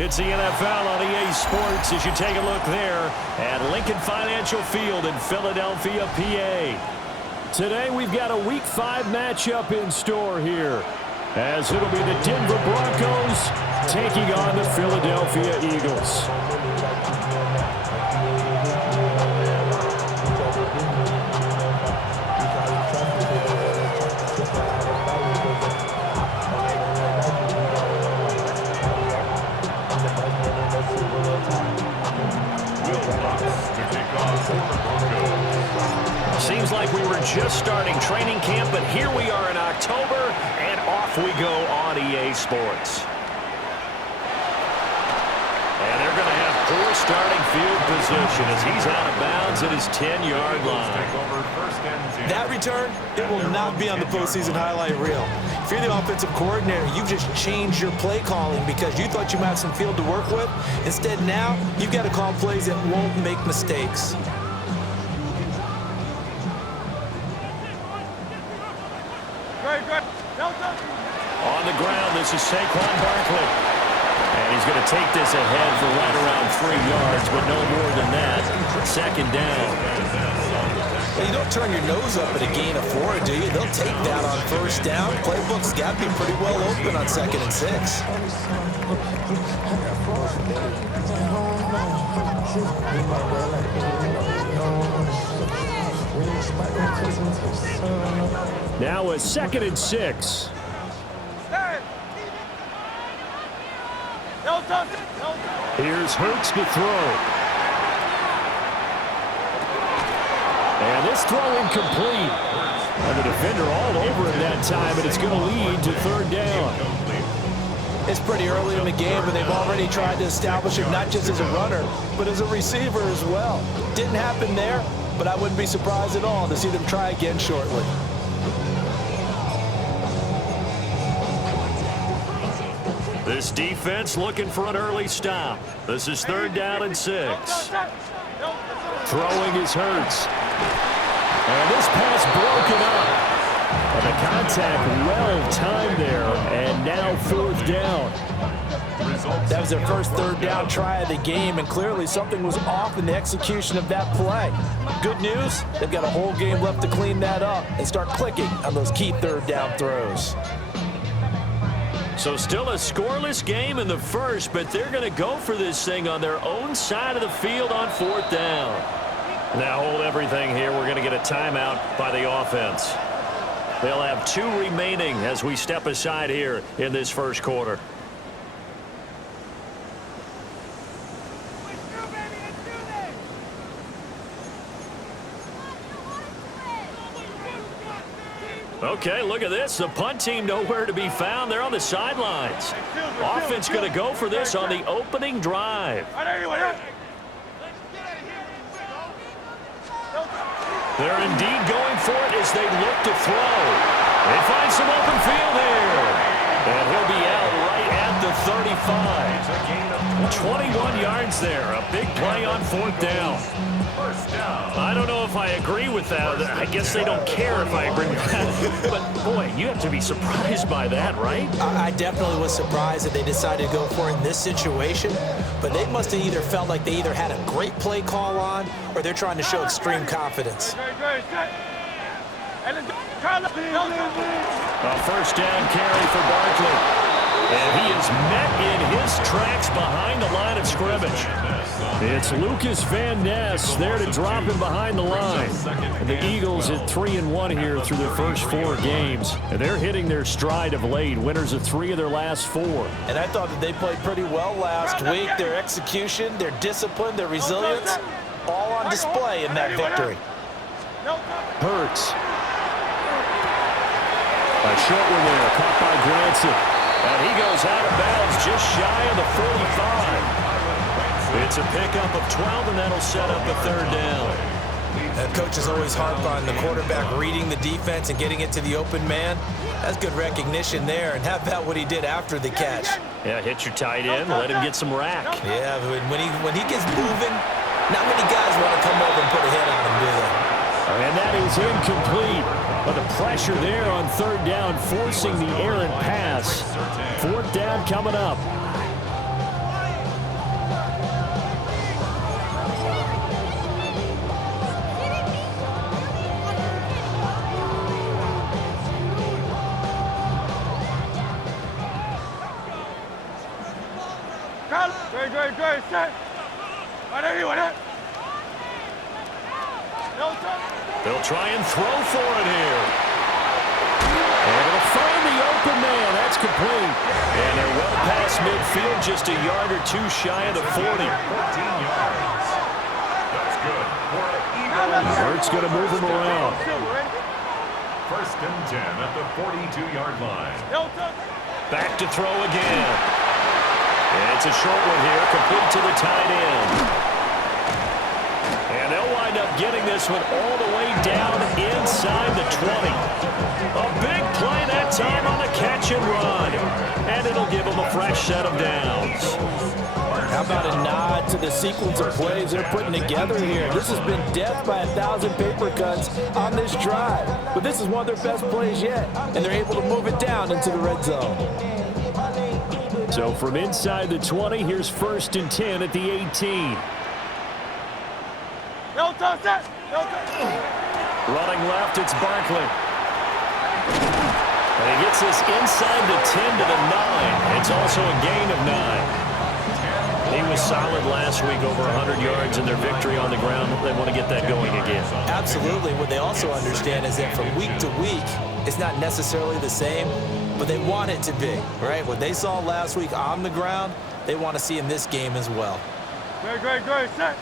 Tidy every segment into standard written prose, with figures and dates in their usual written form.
It's the NFL on EA Sports as you take a look there at Lincoln Financial Field in Philadelphia, PA. Today we've got a Week 5 matchup in store here, as it'll be the Denver Broncos taking on the Philadelphia Eagles. Seems like we were just starting training camp, but here we are in October, and off we go on EA Sports. And they're going to have poor starting field position as he's out of bounds at his 10-yard line. That return, it will not be on the postseason highlight reel. If you're the offensive coordinator, you've just changed your play calling because you thought you might have some field to work with. Instead, now you've got to call plays that won't make mistakes. On the ground, this is Saquon Barkley. And he's going to take this ahead for right around 3 yards, but no more than that. Second down. Well, you don't turn your nose up at a gain of 4, do you? They'll take that on first down. Playbook's got to be pretty well open on 2nd and 6. Now a 2nd and 6. Here's Hurts to throw. And this throw incomplete. And the defender all over him that time, and it's going to lead to 3rd down. It's pretty early in the game, but they've already tried to establish him not just as a runner, but as a receiver as well. Didn't happen there, but I wouldn't be surprised at all to see them try again shortly. This defense looking for an early stop. This is 3rd down and 6. Throwing is Hurts. And this pass broken up. And the contact well timed there. And now 4th down. That was their first 3rd down try of the game, and clearly something was off in the execution of that play. Good news, they've got a whole game left to clean that up and start clicking on those key 3rd down throws. So still a scoreless game in the first, but they're going to go for this thing on their own side of the field on 4th down. Now hold everything here. We're going to get a timeout by the offense. They'll have 2 remaining as we step aside here in this first quarter. Okay, look at this. The punt team nowhere to be found. They're on the sidelines. Offense going to go for this on the opening drive. They're indeed going for it as they look to throw. They find some open field here. And he'll be out right at the 35. 21 yards there. A big play on 4th down. I don't know if I agree with that. I guess they don't care if I agree with that. But, boy, you have to be surprised by that, right? I definitely was surprised that they decided to go for it in this situation. But they must have either felt like they either had a great play call on or they're trying to show extreme confidence. A first down carry for Barkley. And he is met in his tracks behind the line of scrimmage. It's Lucas Van Ness there to drop him behind the line. And the Eagles at 3-1 here through their first 4 games. And they're hitting their stride of late. Winners of 3 of their last 4. And I thought that they played pretty well last week. Their execution, their discipline, their resilience, all on display in that victory. Hurts. A short one there, caught by Granson. And he goes out of bounds just shy of the 45. It's a pickup of 12, and that'll set up a 3rd down. Coaches always harp on the quarterback reading the defense and getting it to the open man. That's good recognition there. And how about what he did after the catch? Yeah, hit your tight end, let him get some rack. Yeah, when he gets moving, not many guys want to come over and put a hit on him, do they? And that is incomplete. But the pressure there on 3rd down, forcing the errant pass. 4th down coming up. Great, set. They'll try and throw for it here. And it'll find the open man. That's complete. And they're well past midfield, just a yard or 2 shy of the 40. 14 yards. That's good. Hurts going to move him around. 1st and 10 at the 42-yard line. Back to throw again. And it's a short one here, complete to the tight end. getting this one all the way down inside the 20. A big play that time on the catch and run. And it'll give them a fresh set of downs. How about a nod to the sequence of plays they're putting together here? This has been death by 1,000 paper cuts on this drive. But this is one of their best plays yet, and they're able to move it down into the red zone. So from inside the 20, here's 1st and 10 at the 18. No touch that! No touch! Running left, it's Barkley. And he gets this inside the 10 to the 9. It's also a gain of 9. He was solid last week, over 100 yards in their victory on the ground. They want to get that going again. Absolutely. What they also understand is that from week to week, it's not necessarily the same, but they want it to be, right? What they saw last week on the ground, they want to see in this game as well. Great, set.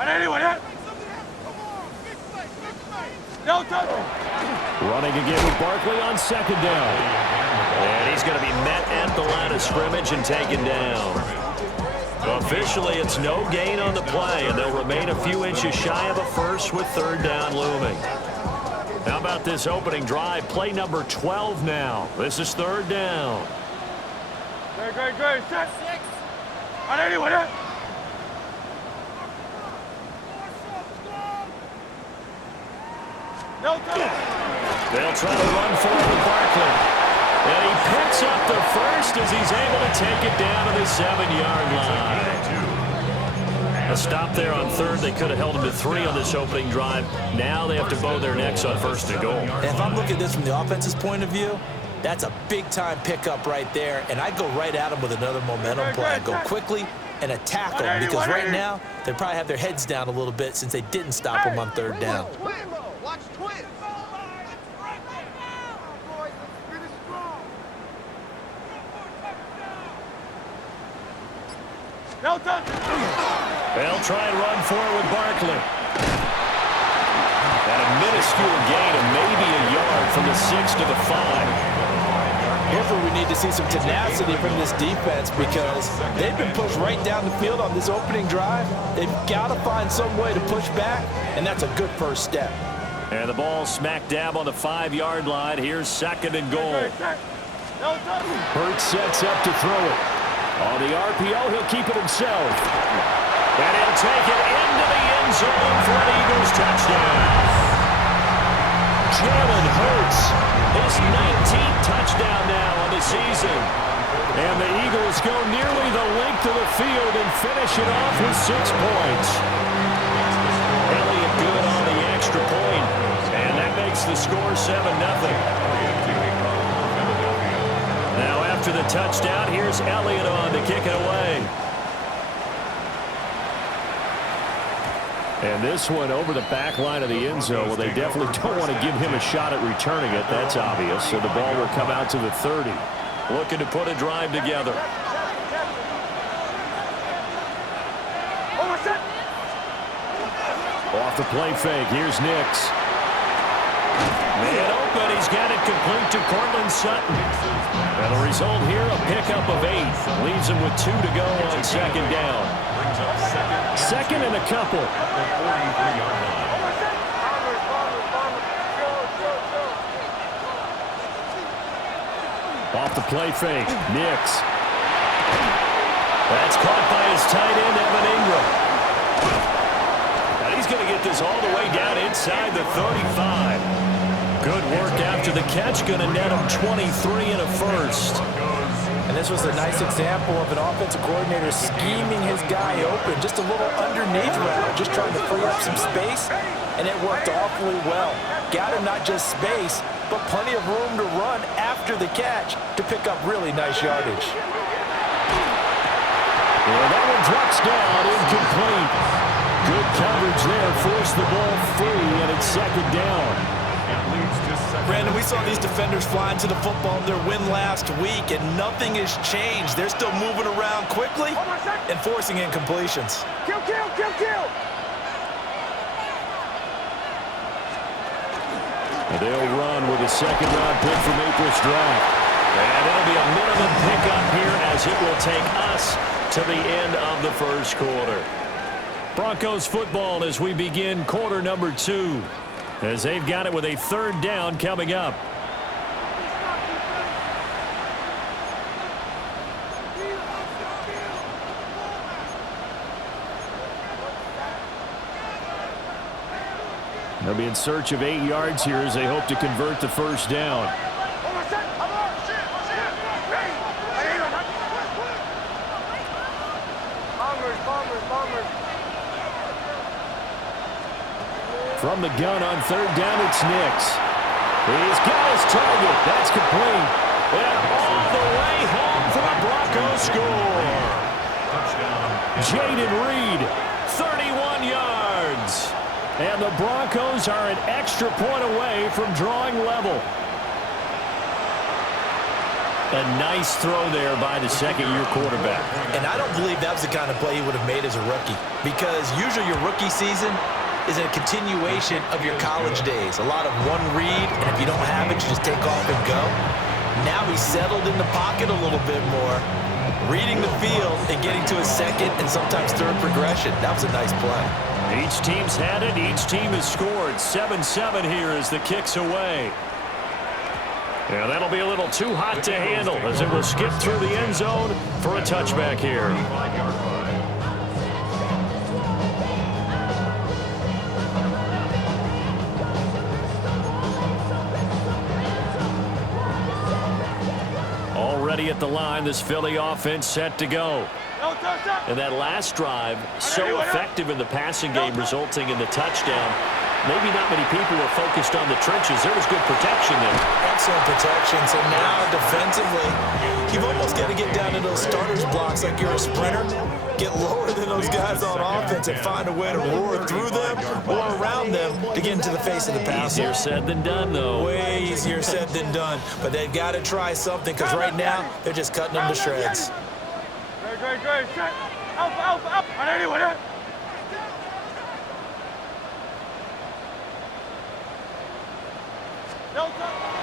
And anyone hit? No touch. Running again with Barkley on 2nd down. And he's going to be met at the line of scrimmage and taken down. Officially, it's no gain on the play, and they'll remain a few inches shy of a first with 3rd down looming. How about this opening drive? Play number 12 now. This is 3rd down. Great, set. And anyone hit? No touch. They'll try to run forward with Barkley. And he picks up the first as he's able to take it down to the 7-yard line. A stop there on 3rd. They could have held him to 3 on this opening drive. Now they have to bow their necks on 1st and goal. And if I'm looking at this from the offense's point of view, that's a big-time pickup right there, and I go right at him with another momentum play. I go quickly and attack them, because right now they probably have their heads down a little bit since they didn't stop him on 3rd down. Watch twins. No touch. They'll try and run forward with Barkley. And a minuscule gain of maybe a yard from the 6 to the 5. Here's where we need to see some tenacity from this defense, because they've been pushed right down the field on this opening drive. They've got to find some way to push back, and that's a good first step. And the ball smack dab on the 5-yard line. Here's 2nd and goal. Hurts sets up to throw it. On the RPO, he'll keep it himself. And he'll take it into the end zone for an Eagles touchdown. Jalen Hurts, his 19th touchdown now on the season. And the Eagles go nearly the length of the field and finish it off with 6 points. Elliott good on the extra point. And that makes the score 7-0. Now after the touchdown, here's Elliott on to kick it away. And this one over the back line of the end zone. Well, they definitely don't want to give him a shot at returning it. That's obvious. So the ball will come out to the 30. Looking to put a drive together. Off the play fake. Here's Nix. Man open. He's got it complete to Cortland Sutton. And the result here, a pickup of 8. Leaves him with 2 to go on 2nd down. 2nd and a couple. Off the play fake. Nix. That's caught by his tight end, Evan Ingram. And he's going to get this all the way down inside the 35. Good work after the catch. Going to net him 23 and a first. And this was a nice example of an offensive coordinator scheming his guy open. Just a little underneath route, just trying to free up some space. And it worked awfully well. Got him not just space, but plenty of room to run after the catch to pick up really nice yardage. Well, that one drops down, incomplete. Good coverage there, forced the ball free, and it's 2nd down. Brandon, we saw these defenders flying to the football in their win last week, and nothing has changed. They're still moving around quickly and forcing incompletions. Kill! They'll run with a 2nd-round pick from April's draft. And it'll be a minimum pickup here as it will take us to the end of the 1st quarter. Broncos football as we begin quarter number 2. As they've got it with a 3rd down coming up. They'll be in search of 8 yards here as they hope to convert the 1st down. From the gun on 3rd down, it's Nix. He's got his target. That's complete. And all the way home for the Broncos score. Jaden Reed, 31 yards. And the Broncos are an extra point away from drawing level. A nice throw there by the second-year quarterback. And I don't believe that was the kind of play he would have made as a rookie, because usually your rookie season is a continuation of your college days. A lot of one read, and if you don't have it, you just take off and go. Now he's settled in the pocket a little bit more, reading the field and getting to his 2nd and sometimes 3rd progression. That was a nice play. Each team's had it. Each team has scored. 7-7 here as the kick's away. Yeah, that'll be a little too hot to handle as it will skip through the end zone for a touchback here. Already at the line, this Philly offense set to go. And that last drive, so effective in the passing game, resulting in the touchdown. Maybe not many people were focused on the trenches. There was good protection there. Excellent protection. So now defensively, you've almost got to get down to those starters blocks like you're a sprinter. Get lower than those guys on offense and find a way to roar through them or around them to get into the face of the passer. Easier said than done, though. Way easier said than done. But they've got to try something, because right now they're just cutting them to shreds. Great. Set. Up. On anyone.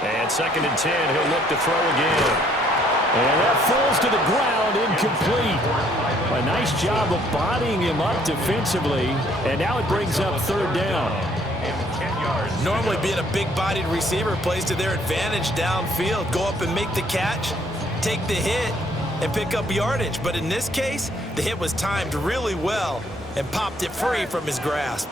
And 2nd and 10, he'll look to throw again. And that falls to the ground, incomplete. A nice job of bodying him up defensively, and now it brings up 3rd down. Normally being a big-bodied receiver plays to their advantage downfield. Go up and make the catch, take the hit, and pick up yardage. But in this case, the hit was timed really well and popped it free from his grasp.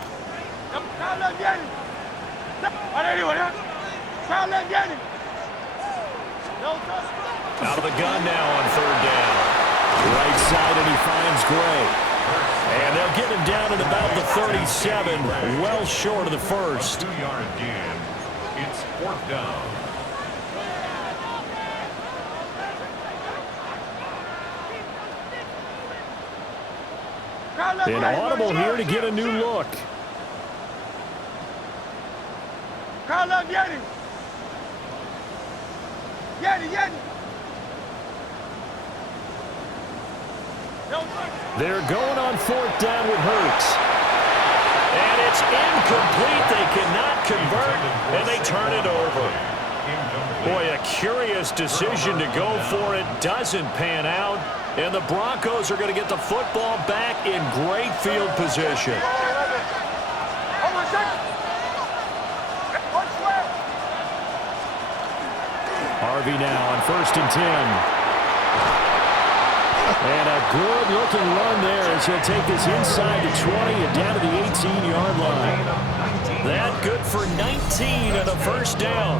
Out of the gun now on 3rd down. Right side, and he finds Gray. And they'll get him down at about the 37, well short of the 1st. 2-yard gain. It's 4th down. An audible here to get a new look. They're going on 4th down with Hurts. And it's incomplete. They cannot convert, and they turn it over. Boy, a curious decision to go for it. Doesn't pan out. And the Broncos are going to get the football back in great field position. Harvey now on 1st and 10. And a good-looking run there as he'll take this inside the 20 and down to the 18-yard line. That good for 19 and a 1st down.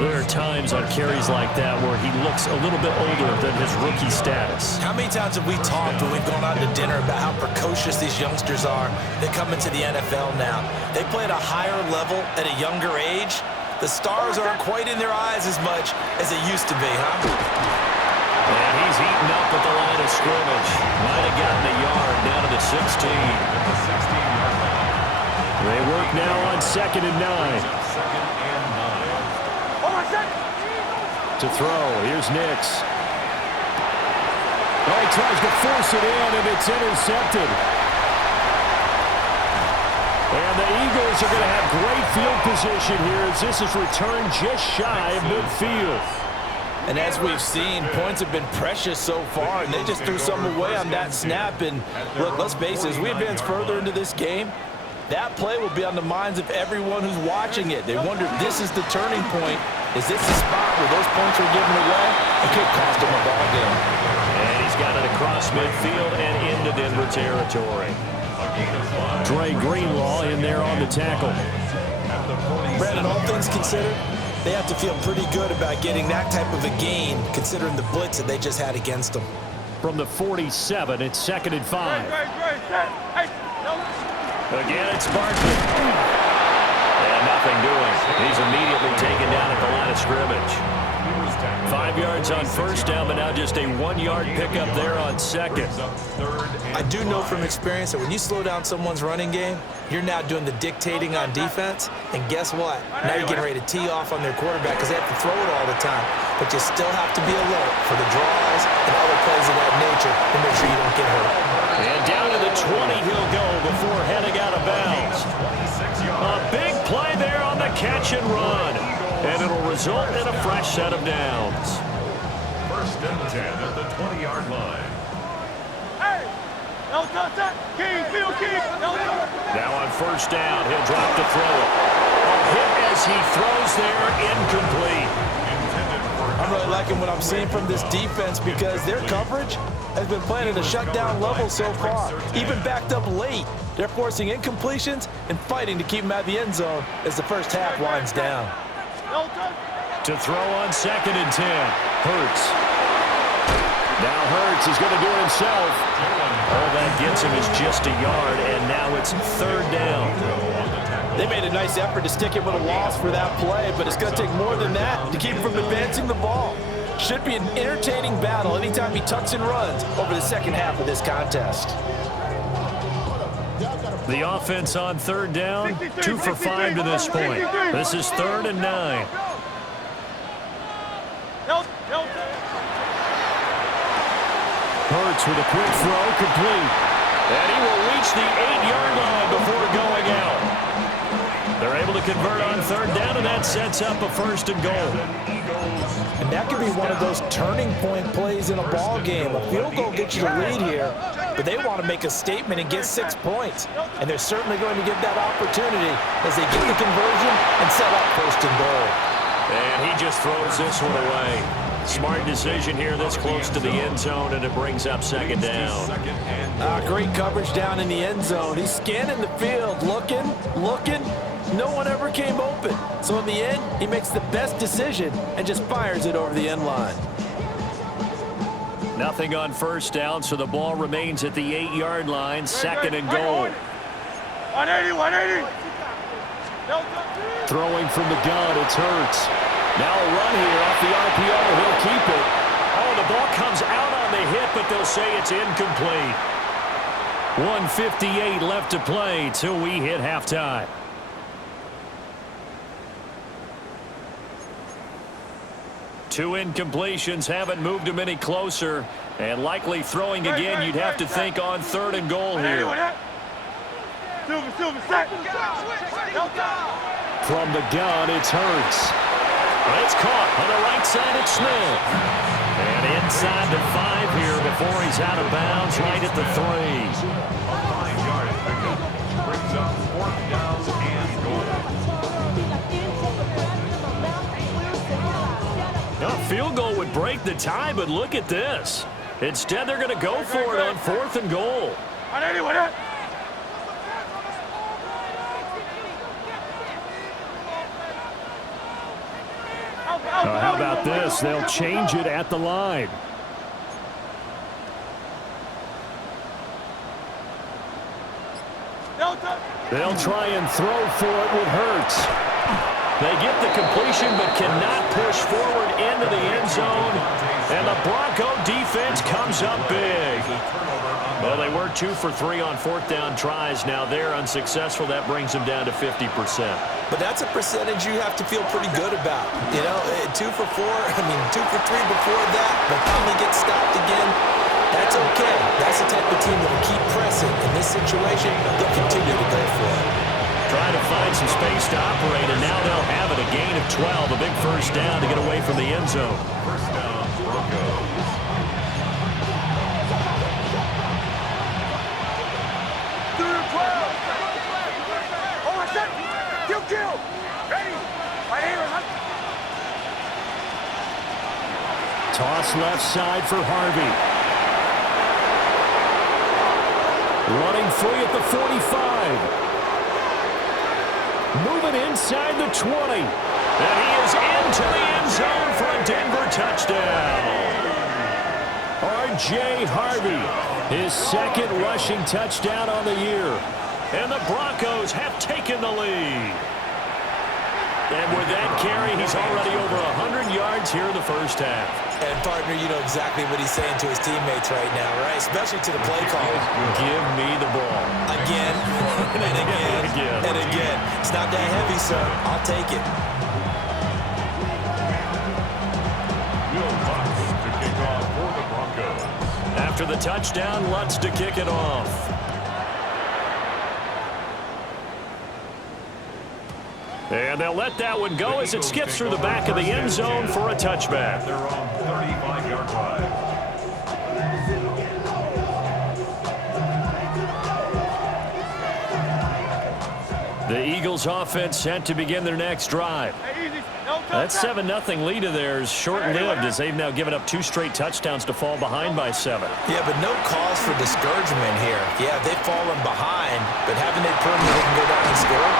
There are times on carries like that where he looks a little bit older than his rookie status. How many times have we talked when we've gone out to dinner about how precocious these youngsters are that come into the NFL now? They play at a higher level at a younger age. The stars aren't quite in their eyes as much as they used to be, huh? And he's eaten up at the line of scrimmage. Might have gotten a yard down to the 16. The 16-yard line. They work now on 2nd and 9. 2nd and 9. To throw, here's Nix. Oh, he tries to force it in, and it's intercepted. And the Eagles are going to have great field position here as this is returned just shy of midfield. And as we've seen, points have been precious so far, and they just threw some away on that snap. And look, let's face it, as we advance further into this game, that play will be on the minds of everyone who's watching it. They wonder, this is the turning point. Is this the spot where those points are given away? It could cost them a ball game. And he's got it across midfield and into Denver territory. Dre Greenlaw in there on the tackle. Brandon, all things considered, they have to feel pretty good about getting that type of a gain, considering the blitz that they just had against them. From the 47, it's 2nd and 5. Again, it's Barkley. And nothing doing. He's immediately taken down at the line of scrimmage. 5 yards on first down, but now just a 1-yard pickup there on second. I do know from experience that when you slow down someone's running game, you're now doing the dictating on defense. And guess what? Now you're getting ready to tee off on their quarterback because they have to throw it all the time. But you still have to be alert for the draws and other plays of that nature to make sure you don't get hurt. And down to the 20 he'll go before heading out of bounds. A big play there on the catch and run. And it'll result in a fresh set of downs. 1st and 10 at the 20-yard line. Now on first down, he'll drop to throw it. A hit as he throws there, incomplete. I'm really liking what I'm seeing from this defense because their coverage has been playing at a shutdown level so far. Even backed up late, they're forcing incompletions and fighting to keep them out of the end zone as the first half winds down. To throw on 2nd and 10, Hurts. Now Hurts is going to do it himself. All that gets him is just a yard, and now it's 3rd down. They made a nice effort to stick it with a loss for that play, but it's going to take more than that to keep him from advancing the ball. Should be an entertaining battle anytime he tucks and runs over the second half of this contest. The offense on 3rd down, 2 for 5 to this point. This is 3rd and 9. Hurts with a quick throw, complete. And he will reach the 8-yard line before going out. They're able to convert on 3rd down, and that sets up a 1st and goal. And that could be one of those turning point plays in a ball game. A field goal gets you the lead here, but they want to make a statement and get 6 points. And they're certainly going to get that opportunity as they get the conversion and set up 1st and goal. And he just throws this one away. Smart decision here this close to the end zone, and it brings up 2nd down. Great coverage down in the end zone. He's scanning the field, looking. No one ever came open. So in the end, he makes the best decision and just fires it over the end line. Nothing on 1st down, so the ball remains at the 8-yard line, 2nd and goal. 180. Throwing from the gun, it's Hurts. Now a run here off the RPO. He'll keep it. Oh, the ball comes out on the hit, but they'll say it's incomplete. 1:58 left to play till we hit halftime. Two incompletions haven't moved him any closer, and likely throwing again, you'd have to think on 3rd and goal here. From the gun, it's Hurts. It's caught on the right side at Smith. And inside the 5 here before he's out of bounds, right at the 3. A 5-yard pickup brings up 4th down and goal. A field goal would break the tie, but look at this. Instead, they're going to go for it on 4th and goal. How about this? They'll change it at the line. They'll try and throw for it with Hurts. They get the completion but cannot push forward into the end zone. And the Bronco defense comes up big. Well, they were 2 for 3 on 4th down tries. Now they're unsuccessful. That brings them down to 50%. But that's a percentage you have to feel pretty good about. You know, 2 for 3 before that, but finally get stopped again. That's okay. That's the type of team that will keep pressing. In this situation, they'll continue to go for it. Trying to find some space to operate, and now they'll have it. A gain of 12, a big first down to get away from the end zone. First down, Broncos. Toss left side for Harvey. Running free at the 45. Moving inside the 20. And he is into the end zone for a Denver touchdown. R.J. Harvey, his second rushing touchdown on the year. And the Broncos have taken the lead. And with that carry, he's already over 100 yards here in the first half. And, partner, you know exactly what he's saying to his teammates right now, right? Especially to the play call. Give me the ball. Again, and again, and again. It's not that heavy, sir. I'll take it. Will Lutz to kick off for the Broncos. After the touchdown, Lutz to kick it off. And they'll let that one go as it skips through the back of the end zone for a touchback. They're on 35-yard line. The Eagles offense set to begin their next drive. That 7-0 lead of theirs short-lived as they've now given up 2 straight touchdowns to fall behind by 7. Yeah, but no cause for discouragement here. Yeah, they've fallen behind, but haven't they proven they can go down and score?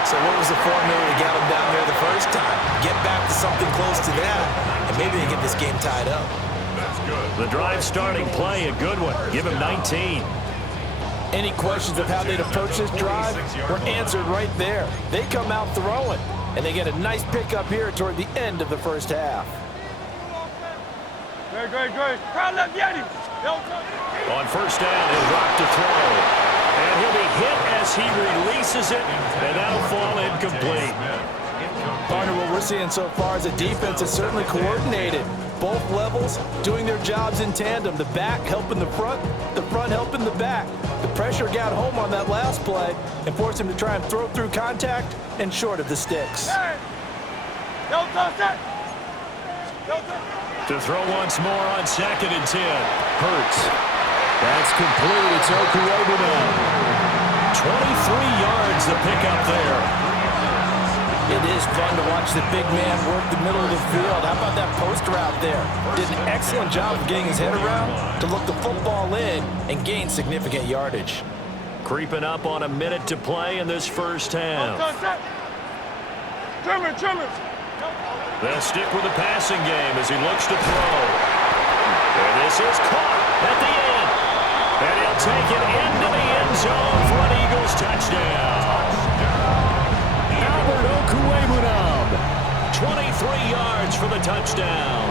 So what was the formula to get them down there the first time? Get back to something close to that, and maybe they get this game tied up. That's good. The drive starting play, a good one. Give him 19. Any questions of how they'd approach this drive were answered right there. They come out throwing, and they get a nice pickup here toward the end of the first half. Great. Crowd left, Yeti. On first down, he'll drop to throw. And he'll be hit as he releases it, and that'll fall incomplete. Partner, what we're seeing so far is a defense is certainly coordinated. Both levels doing their jobs in tandem. The back helping the front helping the back. The pressure got home on that last play and forced him to try and throw through contact and short of the sticks. Hey. Don't touch that. To throw once more on 2nd and 10. Hurts. That's complete. It's Okuebu now. 23 yards the pickup there. It is fun to watch the big man work the middle of the field. How about that post route there? Did an excellent job of getting his head around to look the football in and gain significant yardage. Creeping up on a minute to play in this first half. Trimmer. They'll stick with the passing game as he looks to throw. And this is caught at the end. And he'll take it into the end zone for an Eagles touchdown. Albert Okuebu, 23 yards for the touchdown.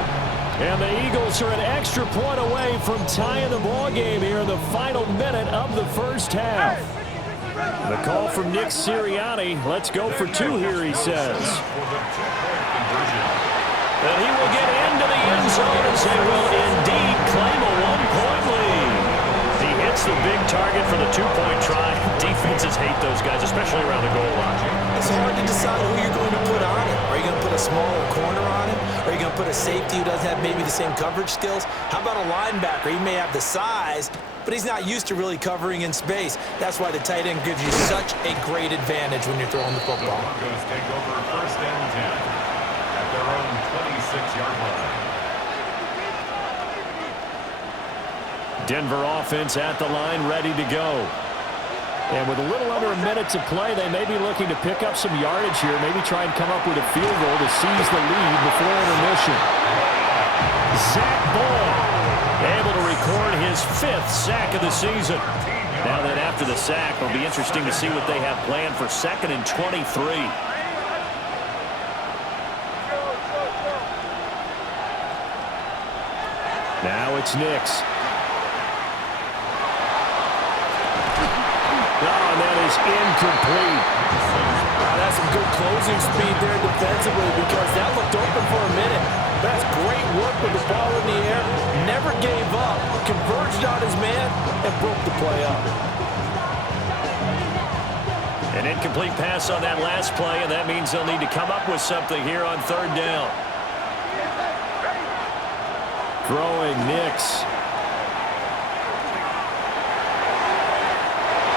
And the Eagles are an extra point away from tying the ball game here in the final minute of the first half. The call from Nick Sirianni. Let's go for 2 here, he says. And he will get into the end zone as they will indeed claim a 1-point lead. He hits the big target for the 2-point try. Defenses hate those guys, especially around the goal line. It's hard to decide who you're going to put on it. Are you going to put a smaller corner on it? Are you going to put a safety who doesn't have maybe the same coverage skills? How about a linebacker? He may have the size, but he's not used to really covering in space. That's why the tight end gives you such a great advantage when you're throwing the football. The Broncos take over 1st and 10 at their own 26-yard line. Denver offense at the line, ready to go. And with a little under a minute to play, they may be looking to pick up some yardage here, maybe try and come up with a field goal to seize the lead before intermission. Zach Ball able to record his 5th sack of the season. Now that after the sack, it'll be interesting to see what they have planned for 2nd and 23. Now it's Nix. And that is incomplete. That's some good closing speed there defensively because that looked open for a minute. That's great work with the ball in the air. Never gave up. Converged on his man and broke the play up. An incomplete pass on that last play, and that means they'll need to come up with something here on third down. Throwing Nix.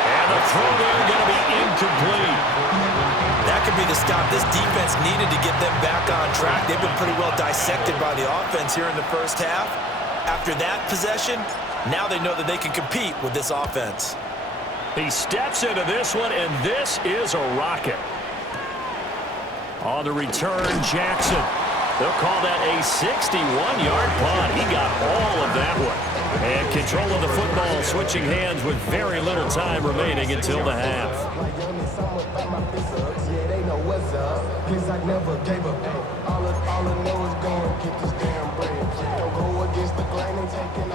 And the throw there going to be incomplete. That could be the stop this defense needed to get them back on track. They've been pretty well dissected by the offense here in the first half. After that possession, now they know that they can compete with this offense. He steps into this one, and this is a rocket. On the return, Jackson. They'll call that a 61-yard punt. He got all of that one. And control of the football, switching hands with very little time remaining until the half.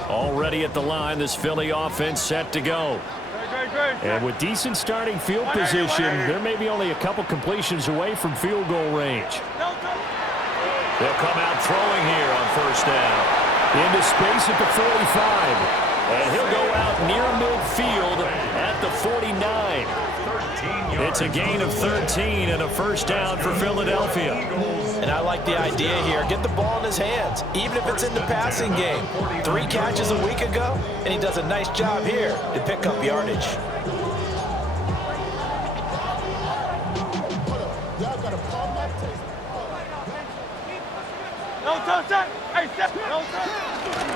Already at the line, this Philly offense set to go. And with decent starting field position, there may be only a couple completions away from field goal range. They'll come out throwing here on first down. Into space at the 45. And he'll go out near midfield at the 49. It's a gain of 13 and a first down for Philadelphia. And I like the idea here. Get the ball in his hands, even if it's in the passing game. 3 catches a week ago, and he does a nice job here to pick up yardage.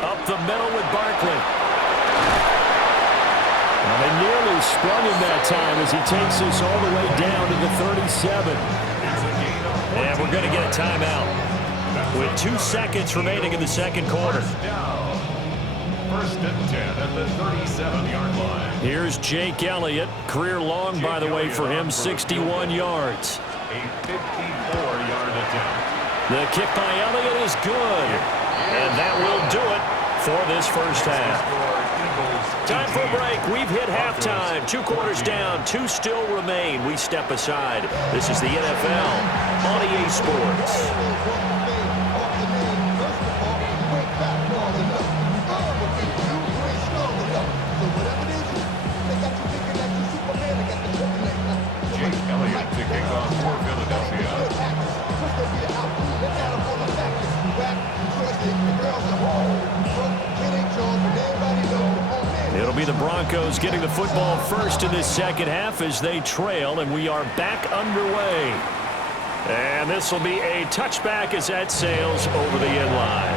Up the middle with Barkley. Well, they nearly sprung him that time as he takes this all the way down to the 37. And we're going to get a timeout with 2 seconds remaining in the second quarter. First and 10 at the 37-yard line. Here's Jake Elliott. Career long, by the way, for him, 61 yards. A 54-yard attempt. The kick by Elliott is good. And that will do it for this first half. Time for a break. We've hit halftime. 2 quarters down. 2 still remain. We step aside. This is the NFL on EA Sports. Jake Elliott to kick off for Philadelphia. It'll be the Broncos getting the football first in this second half as they trail, and we are back underway. And this will be a touchback as that sails over the end line.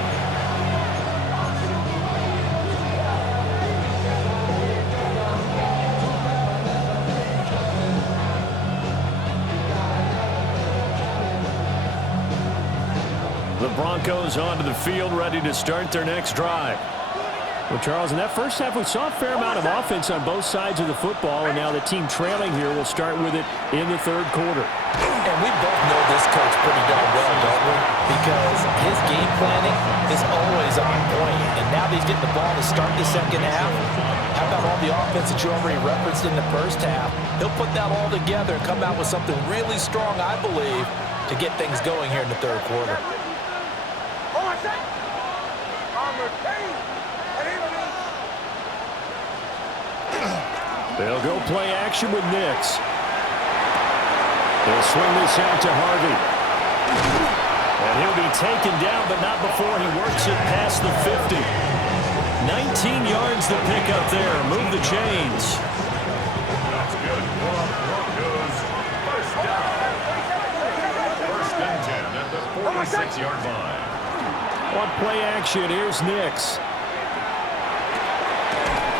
The Broncos onto the field, ready to start their next drive. Well, Charles, in that first half, we saw a fair amount of offense on both sides of the football, and now the team trailing here will start with it in the third quarter. And we both know this coach pretty darn well, don't we? Because his game planning is always on point, and now that he's getting the ball to start the second half, how about all the offense that you already referenced in the first half? He'll put that all together and come out with something really strong, I believe, to get things going here in the third quarter. They'll go play action with Nix. They'll swing this out to Harvey. And he'll be taken down, but not before he works it past the 50. 19 yards the pickup there. Move the chains. That's good for Broncos. First down. First and 10 at the 46-yard line. On play action, here's Nix.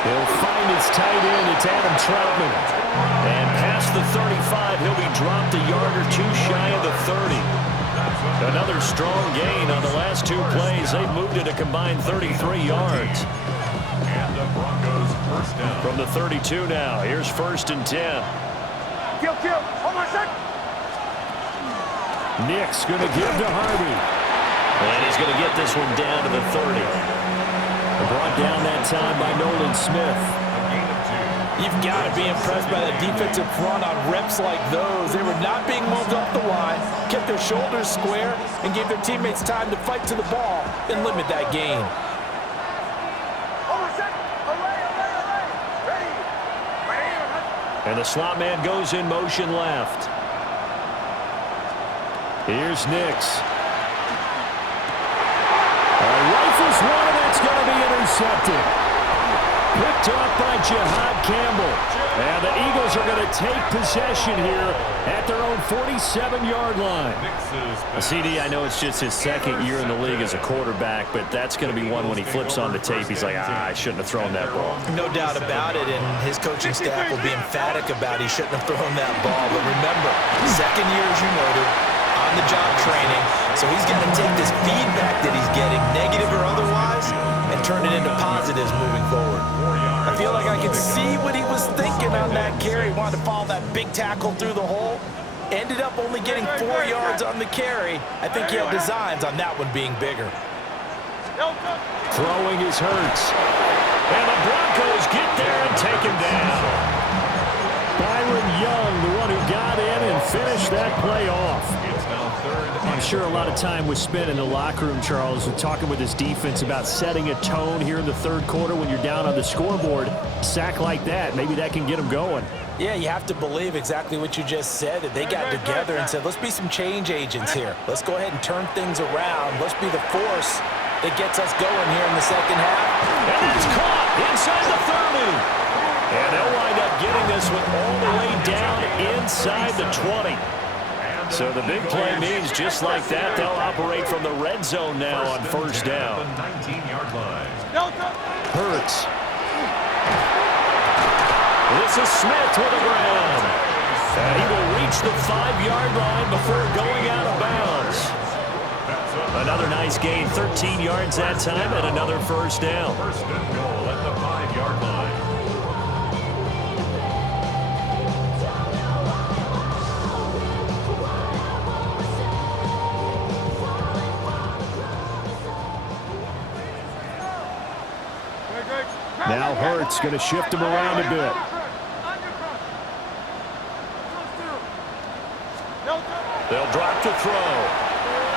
He'll find his tight end. It's Adam Troutman. And past the 35, he'll be dropped a yard or 2 shy of the 30. Another strong gain on the last 2 plays. They've moved it a combined 33 yards. And the Broncos first down. From the 32 now, here's first and 10. Kill. Hold on a sec. Nix going to give to Harvey. And he's going to get this one down to the 30. Brought down that time by Nolan Smith. You've got to be impressed by the defensive front on reps like those. They were not being moved off the line, kept their shoulders square, and gave their teammates time to fight to the ball and limit that gain. And the slot man goes in motion left. Here's Nix. Rifles one, and that's going to be intercepted. Picked off by Jihad Campbell. And the Eagles are going to take possession here at their own 47-yard line. CD, I know it's just his second year in the league as a quarterback, but that's going to be one when he flips on the tape. He's like, I shouldn't have thrown that ball. No doubt about it, and his coaching staff will be emphatic about he shouldn't have thrown that ball. But remember, second year, as you noted, on-the-job training, so he's got to take this feedback that he's getting, negative or otherwise, and turn it into positives moving forward. I feel like I can see what he was thinking on that carry. Wanted to follow that big tackle through the hole. Ended up only getting 4 yards on the carry. I think he had designs on that one being bigger. Throwing is Hurts. And the Broncos get there and take him down. Byron Young, the one who got in and finished that play off. I'm sure a lot of time was spent in the locker room, Charles, talking with his defense about setting a tone here in the third quarter when you're down on the scoreboard. Sack like that, maybe that can get them going. Yeah, you have to believe exactly what you just said, that they got together and said, let's be some change agents here. Let's go ahead and turn things around. Let's be the force that gets us going here in the second half. And it's caught inside the 30. And they'll wind up getting this one all the way down inside the 20. So the big play means just like that, they'll operate from the red zone now on first down. Hurts. This is Smith with the ground. And he will reach the 5-yard line before going out of bounds. Another nice gain, 13 yards that time, and another first down. First and goal at the 5-yard line. Now Hurts going to shift him around a bit. They'll drop to throw.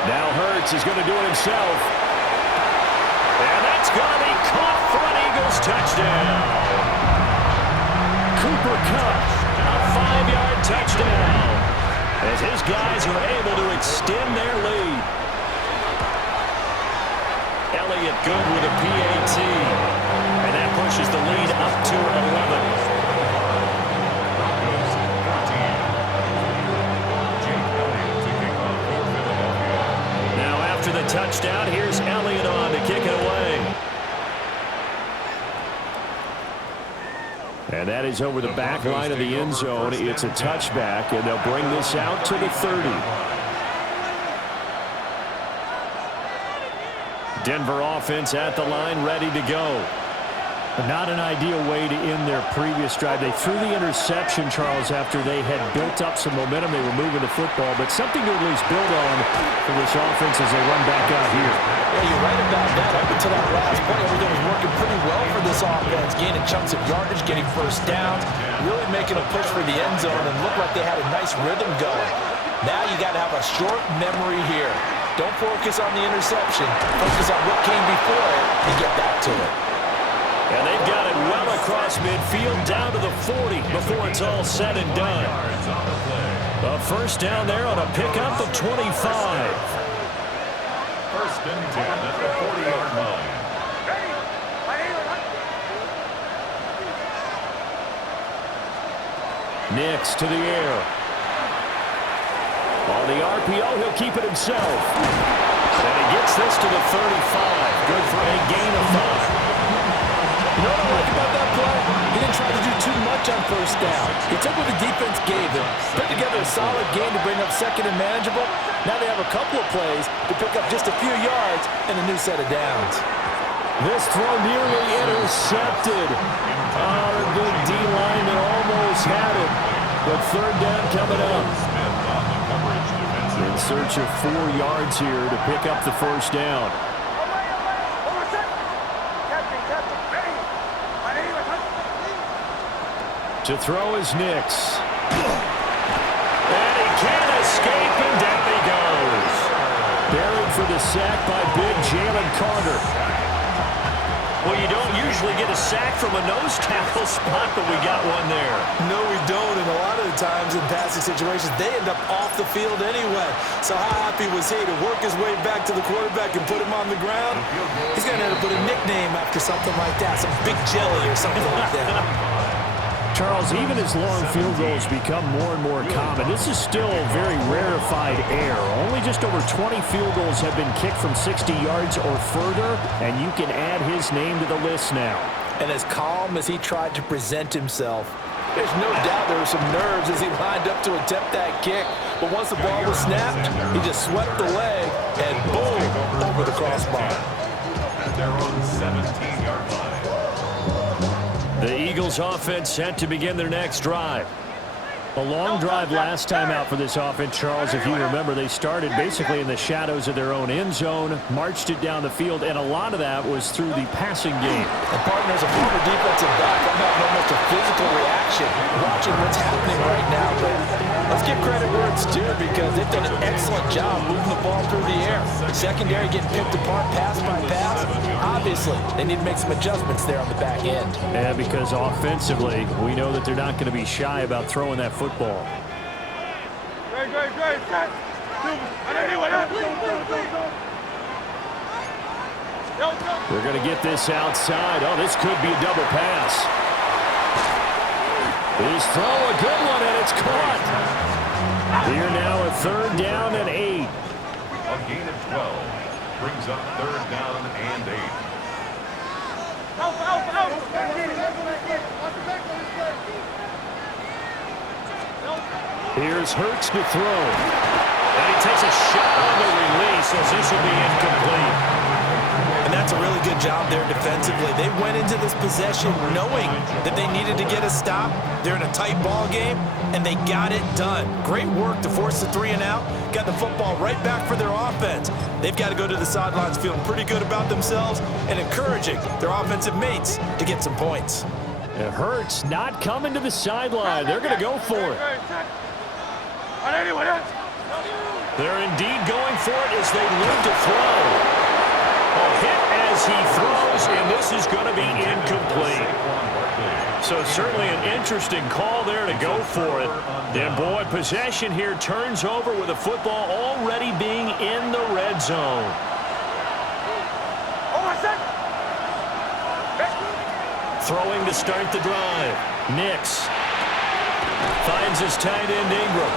Now Hurts is going to do it himself. And that's going to be caught for an Eagles touchdown. Cooper Kupp, a 5-yard touchdown, as his guys are able to extend their lead. Elliott good with a PAT. And that pushes the lead up to 11. Now after the touchdown, here's Elliott on to kick it away. And that is over the back line of the end zone. It's a touchback, and they'll bring this out to the 30. Denver offense at the line, ready to go. Not an ideal way to end their previous drive. They threw the interception, Charles, after they had built up some momentum. They were moving the football, but something to at least build on for this offense as they run back out here. Yeah, you're right about that. Up until that last play, everything was working pretty well for this offense, gaining chunks of yardage, getting first downs, really making a push for the end zone, and looked like they had a nice rhythm going. Now you got to have a short memory here. Don't focus on the interception. Focus on what came before it and get back to it. And they've got it well across midfield down to the 40 before it's all said and done. A first down there on a pickup of 25. First and 10 at the 40-yard line. Nix to the air. On the RPO, he'll keep it himself. And he gets this to the 35. Good for a gain of 5. You know what I like about that play? He didn't try to do too much on first down. He took what the defense gave him, put together a solid game to bring up second and manageable. Now they have a couple of plays to pick up just a few yards and a new set of downs. This throw nearly intercepted. A good D-line that almost had it. But third down coming up. In search of 4 yards here to pick up the first down. To throw is Nix. And he can't escape, and down he goes. Buried for the sack by big Jalen Carter. Well, you don't usually get a sack from a nose tackle spot, but we got one there. No, we don't. times in passing situations, they end up off the field anyway. So how happy was he to work his way back to the quarterback and put him on the ground? He's going to end up with a nickname after something like that, some Big Jelly or something like that. Charles, even as long field goals become more and more common, this is still very rarefied air. Only just over 20 field goals have been kicked from 60 yards or further, and you can add his name to the list now. And as calm as he tried to present himself, there's no doubt there were some nerves as he lined up to attempt that kick. But once the ball was snapped, he just swept the leg and boom, over the crossbar. At their own 17-yard line. The Eagles offense set to begin their next drive. A long drive last time out for this offense, Charles. If you remember, they started basically in the shadows of their own end zone, marched it down the field, and a lot of that was through the passing game. And partner, as a former defensive back, I'm having almost a physical reaction watching what's happening right now. But let's give credit where it's due because they've done an excellent job moving the ball through the air. Secondary getting picked apart pass by pass. Obviously, they need to make some adjustments there on the back end. And because offensively, we know that they're not going to be shy about throwing that football. Great. Set. We're going to get this outside. Oh, this could be a double pass. His throw, a good one, and it's caught. Here now a 3rd down and 8. A gain of 12 brings up 3rd down and 8. Here's Hurts to throw. And he takes a shot on the release as this will be incomplete. And that's a really good job there defensively. They went into this possession knowing that they needed to get a stop. They're in a tight ball game, and they got it done. Great work to force the 3 and out. Got the football right back for their offense. They've got to go to the sidelines feeling pretty good about themselves and encouraging their offensive mates to get some points. It hurts not coming to the sideline. They're going to go for it. They're indeed going for it as they look to throw. A hit as he throws, and this is going to be incomplete. So certainly an interesting call there to go for it. And boy, possession here turns over with the football already being in the red zone. Throwing to start the drive. Nix finds his tight end Ingram.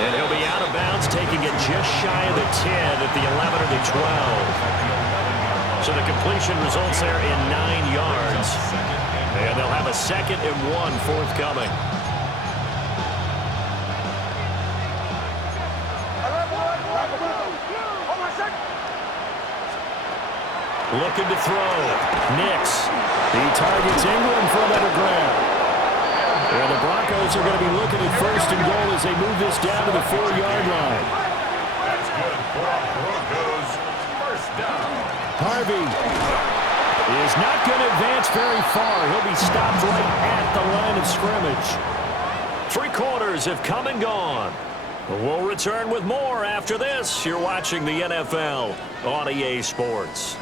And he'll be out of bounds, taking it just shy of the 10 at the 11 or the 12. So the completion results there in 9 yards. And they'll have a 2nd and 1 forthcoming. Looking to throw. Nix. He targets Ingram for another grab. And the Broncos are going to be looking at 1st and goal as they move this down to the 4-yard line. That's good for Broncos. 1st down. Harvey is not going to advance very far. He'll be stopped right at the line of scrimmage. 3 quarters have come and gone. We'll return with more after this. You're watching the NFL on EA Sports.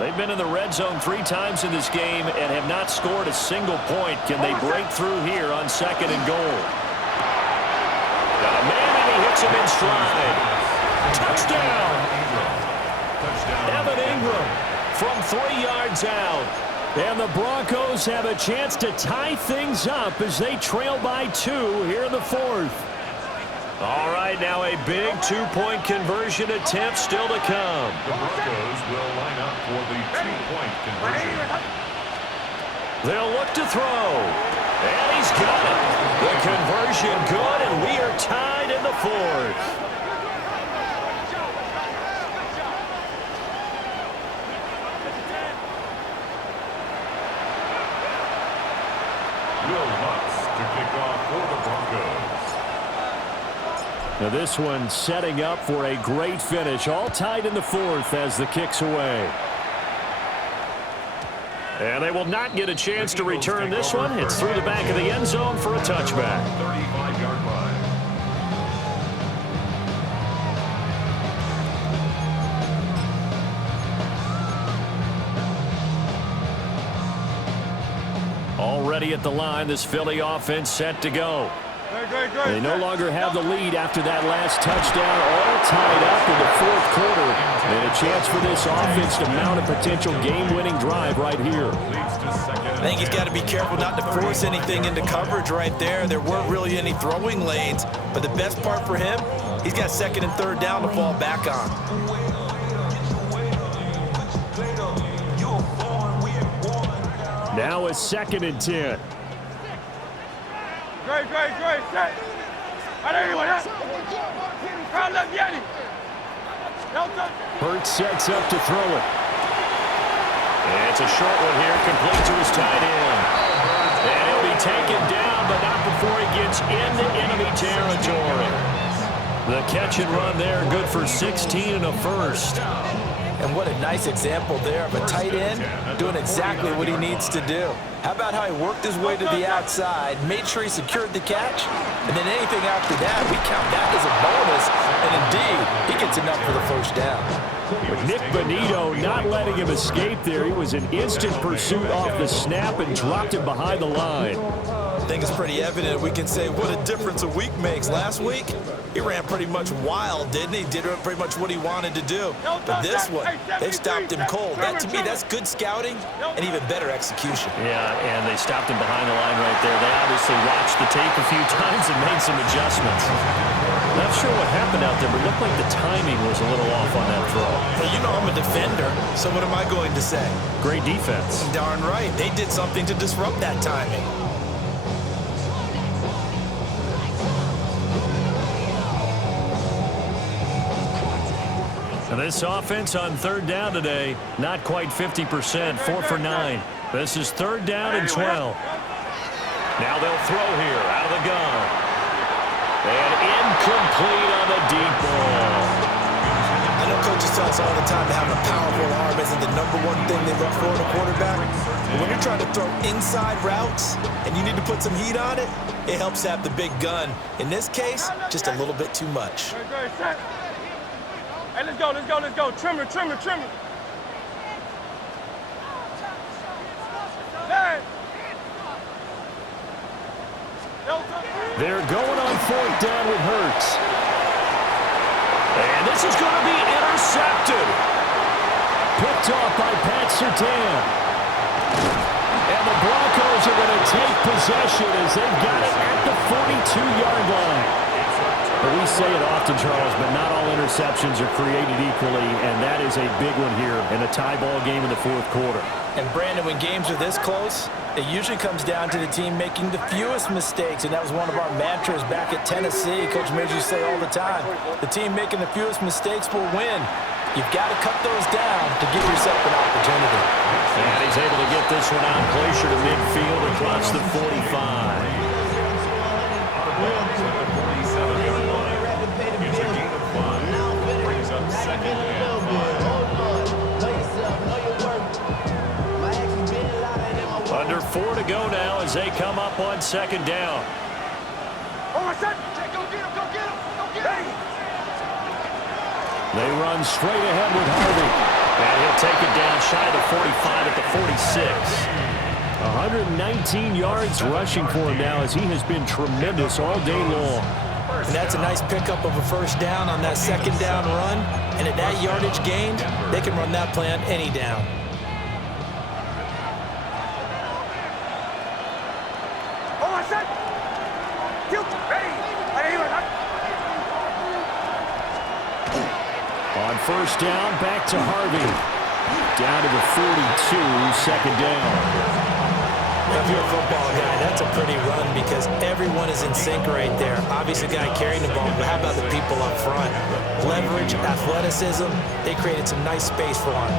They've been in the red zone 3 times in this game and have not scored a single point. Can they break through here on 2nd and goal? Got a man, and he hits him in stride. Touchdown! Evan Ingram from 3 yards out. And the Broncos have a chance to tie things up as they trail by 2 here in the 4th. All right, now a big 2-point conversion attempt still to come. The Broncos will line up for the 2-point conversion. They'll look to throw. And he's got it. The conversion good, and we are tied in the 4th. Will Lutz to kick off for the Broncos. Now this one setting up for a great finish. All tied in the 4th as the kick's away. And they will not get a chance to return this one. It's through the back of the end zone for a touchback. 35-yard line. Already at the line, this Philly offense set to go. Great. They no longer have the lead after that last touchdown, all tied up in the fourth quarter. And a chance for this offense to mount a potential game-winning drive right here. I think he's got to be careful not to force anything into coverage right there. There weren't really any throwing lanes. But the best part for him, he's got second and third down to fall back on. Now it's 2nd and 10. Great. Set. Crowd left Yeti. Hurts sets up to throw it. And it's a short one here, complete to his tight end. And he'll be taken down, but not before he gets into enemy territory. The catch and run there, good for 16 and a first. And what a nice example there of a tight end doing exactly what he needs to do. How about how he worked his way to the outside, made sure he secured the catch, and then anything after that, we count that as a bonus, and indeed, he gets enough for the first down. With Nick Bonito not letting him escape there, he was in instant pursuit off the snap and dropped him behind the line. I think it's pretty evident we can say what a difference a week makes. Last week, he ran pretty much wild, didn't he? Did pretty much what he wanted to do. But this one, they stopped him cold. That, to me, that's good scouting and even better execution. Yeah, and they stopped him behind the line right there. They obviously watched the tape a few times and made some adjustments. Not sure what happened out there, but it looked like the timing was a little off on that throw. Well, you know I'm a defender, so what am I going to say? Great defense. Darn right. They did something to disrupt that timing. And this offense on third down today, not quite 50%, 4 for 9. This is 3rd down and 12. Now they'll throw here out of the gun. And incomplete on the deep ball. I know coaches tell us all the time to have a powerful arm isn't the #1 thing they look for in a quarterback. But when you're trying to throw inside routes and you need to put some heat on it, it helps have the big gun. In this case, just a little bit too much. Great. Set. Hey, let's go. Trimmer. Hey. They're going on 4th down with Hurts. And this is going to be intercepted. Picked off by Pat Surtain. And the Broncos are going to take possession as they've got it at the 42-yard line. But we say it often, Charles, but not all interceptions are created equally, and that is a big one here in a tie ball game in the 4th quarter. And, Brandon, when games are this close, it usually comes down to the team making the fewest mistakes, and that was one of our mantras back at Tennessee. Coach Mears used to say all the time, the team making the fewest mistakes will win. You've got to cut those down to give yourself an opportunity. And he's able to get this one out closer to midfield across the 45. Under 4 to go now as they come up on 2nd down. They run straight ahead with Harvey. And he'll take it down shy of the 45 at the 46. 119 yards rushing for him now as he has been tremendous all day long. And that's a nice pickup of a first down on that 2nd down run. And at that yardage gained, they can run that play on any down. On 1st down, back to Harvey. Down to the 42, 2nd down. If you're a football guy, that's a pretty run because everyone is in sync right there. Obviously, the guy carrying the ball, but how about the people up front? Leverage, athleticism, they created some nice space for him.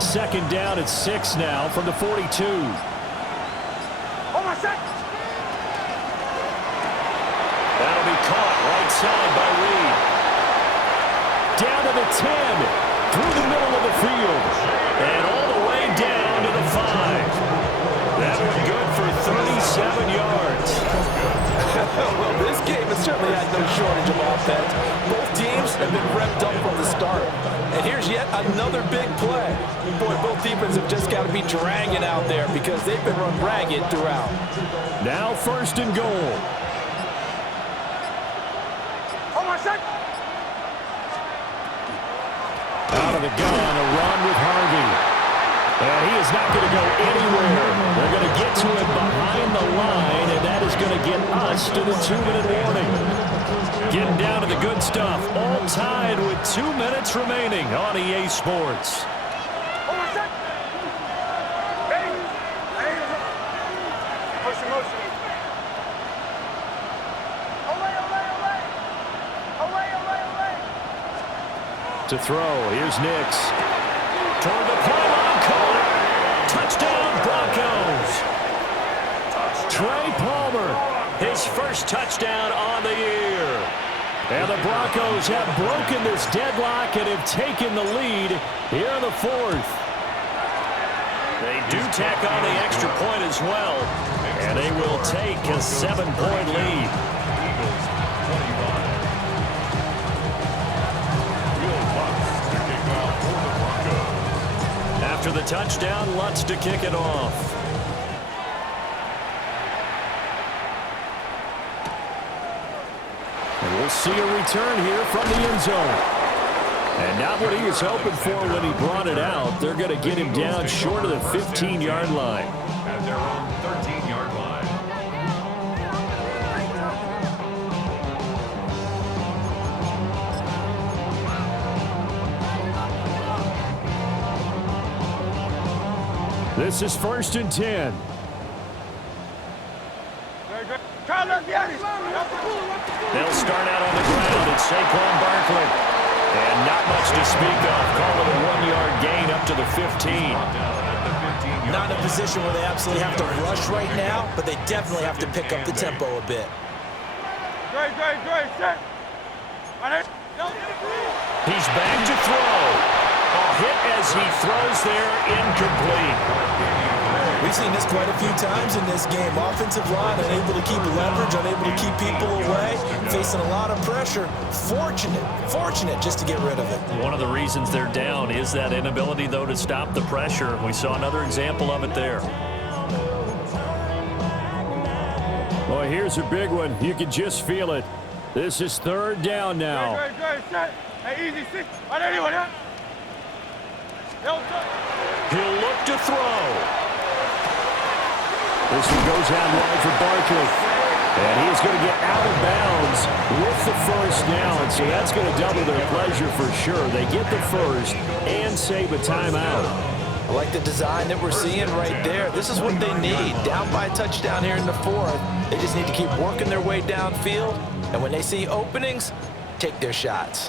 Second down at 6 now from the 42. inside by Reed. Down to the 10, through the middle of the field, and all the way down to the 5. That was good for 37 yards. Well, this game has certainly had no shortage of offense. Both teams have been revved up from the start. And here's yet another big play. Boy, both defenses have just got to be dragging out there because they've been run ragged throughout. Now 1st and goal. Out of the gun, a run with Harvey. And he is not going to go anywhere. They're going to get to him behind the line, and that is going to get us to the 2-minute warning. Getting down to the good stuff. All tied with 2 minutes remaining on EA Sports. To throw, here's Nix. Toward the pylon, caught. Touchdown, Broncos. Trey Palmer, his first touchdown on the year. And the Broncos have broken this deadlock and have taken the lead here in the 4th. They do tack on the extra point as well, and they will take a 7-point lead. After the touchdown, Lutz to kick it off. And we'll see a return here from the end zone. And not what he was hoping for when he brought it out. They're going to get him down short of the 15-yard line. At their own 13-yard line. This is 1st and 10. They'll start out on the ground. It's Saquon Barkley. And not much to speak of. Call it a 1-yard gain up to the 15. Not in a position where they absolutely have to rush right now, but they definitely have to pick up the tempo a bit. He's back to throw. A hit as he throws there, incomplete. We've seen this quite a few times in this game. Offensive line unable to keep leverage, unable to keep people away, facing a lot of pressure. Fortunate just to get rid of it. One of the reasons they're down is that inability, though, to stop the pressure. We saw another example of it there. Boy, here's a big one. You can just feel it. This is 3rd down now. Hey, easy, six. On anyone, huh? He'll look to throw. This one goes out wide for Barkley. And he is going to get out of bounds with the 1st down. So that's going to double their pleasure for sure. They get the 1st and save a timeout. I like the design that we're seeing right there. This is what they need. Down by a touchdown here in the 4th. They just need to keep working their way downfield. And when they see openings, take their shots.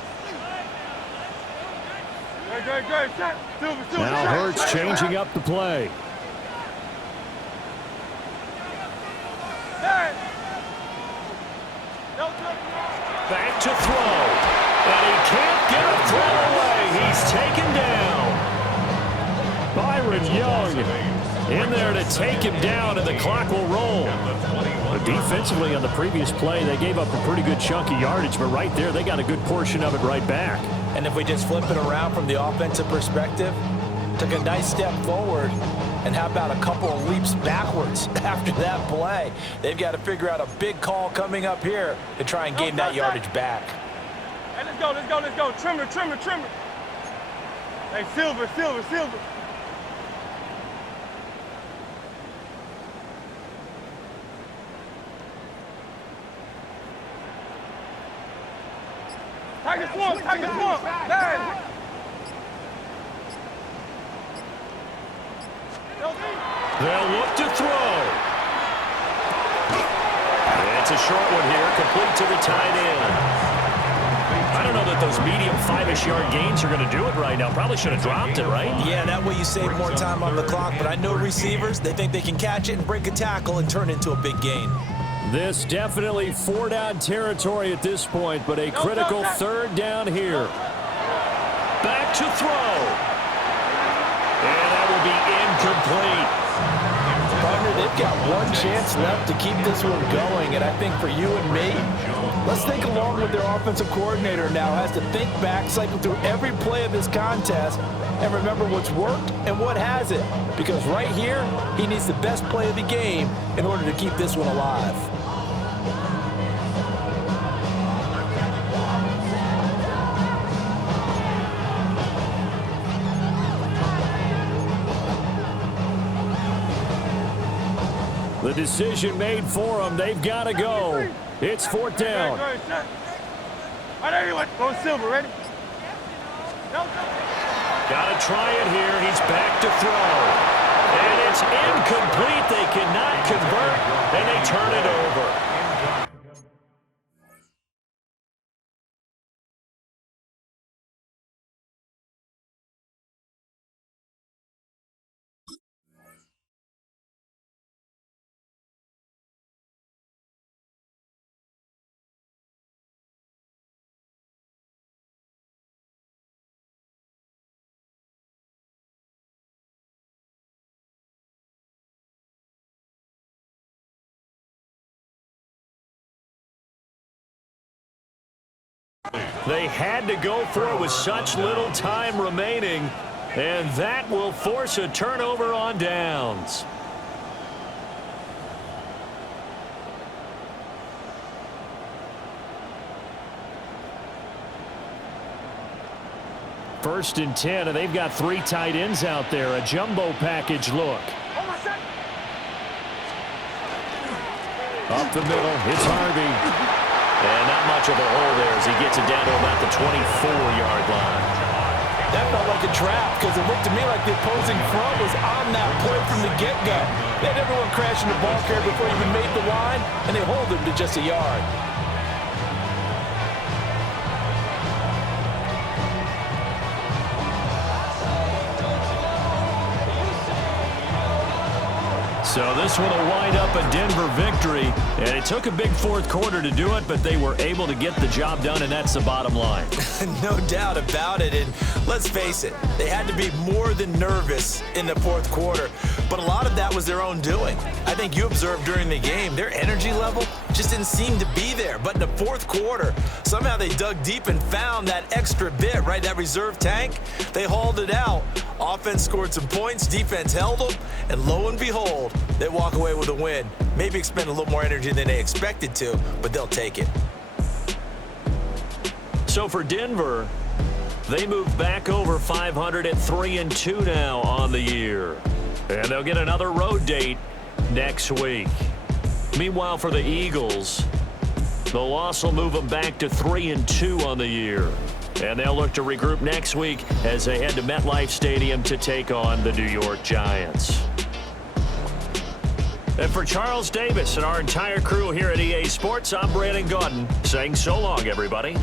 Now Hurts changing up the play. Back to throw. And he can't get a throw away. He's taken down. Byron Young in there to take him down, and the clock will roll. But defensively on the previous play, they gave up a pretty good chunk of yardage, but right there, they got a good portion of it right back. And if we just flip it around from the offensive perspective, took a nice step forward, and how about a couple of leaps backwards after that play? They've got to figure out a big call coming up here to try and gain that yardage back. Hey, let's go. Trimmer. Hey, Silver. Tiger swamp. Hey. They'll look to throw. It's a short one here, complete to the tight end. I don't know that those medium 5-ish yard gains are going to do it right now. Probably should have dropped it, right? Yeah, that way you save more time on the clock, but I know receivers, they think they can catch it and break a tackle and turn it into a big gain. This definitely 4-down territory at this point, but a critical 3rd down here. Back to throw. And that will be incomplete. Partner, they've got one chance left to keep this one going, and I think for you and me, let's think along with their offensive coordinator now. Has to think back, cycle through every play of this contest, and remember what's worked and what hasn't. Because right here, he needs the best play of the game in order to keep this one alive. The decision made for them. They've got to go. It's 4th down. All right, everyone. Go Silver. Ready? Got to try it here. He's back to throw. And it's incomplete. They cannot convert, and they turn it over. They had to go for it with such little time remaining, and that will force a turnover on downs. First and 10, and they've got 3 tight ends out there. A jumbo package look. Up the middle, it's Harvey. And not much of a hole there as he gets it down to about the 24-yard line. That felt like a trap because it looked to me like the opposing front was on that play from the get-go. They had everyone crashing the ball carrier before he even made the line, and they hold him to just a yard. So this one will wind up a Denver victory, and it took a big 4th quarter to do it, but they were able to get the job done, and that's the bottom line. No doubt about it, and let's face it, they had to be more than nervous in the 4th quarter, but a lot of that was their own doing. I think you observed during the game, their energy level just didn't seem to be there, but in the 4th quarter, somehow they dug deep and found that extra bit, right, that reserve tank. They hauled it out. Offense scored some points, defense held them, and lo and behold, they walk away with a win. Maybe expend a little more energy than they expected to, but they'll take it. So for Denver, they move back over 500 at 3-2 now on the year. And they'll get another road date next week. Meanwhile, for the Eagles, the loss will move them back to 3-2 on the year. And they'll look to regroup next week as they head to MetLife Stadium to take on the New York Giants. And for Charles Davis and our entire crew here at EA Sports, I'm Brandon Gaudin saying so long, everybody.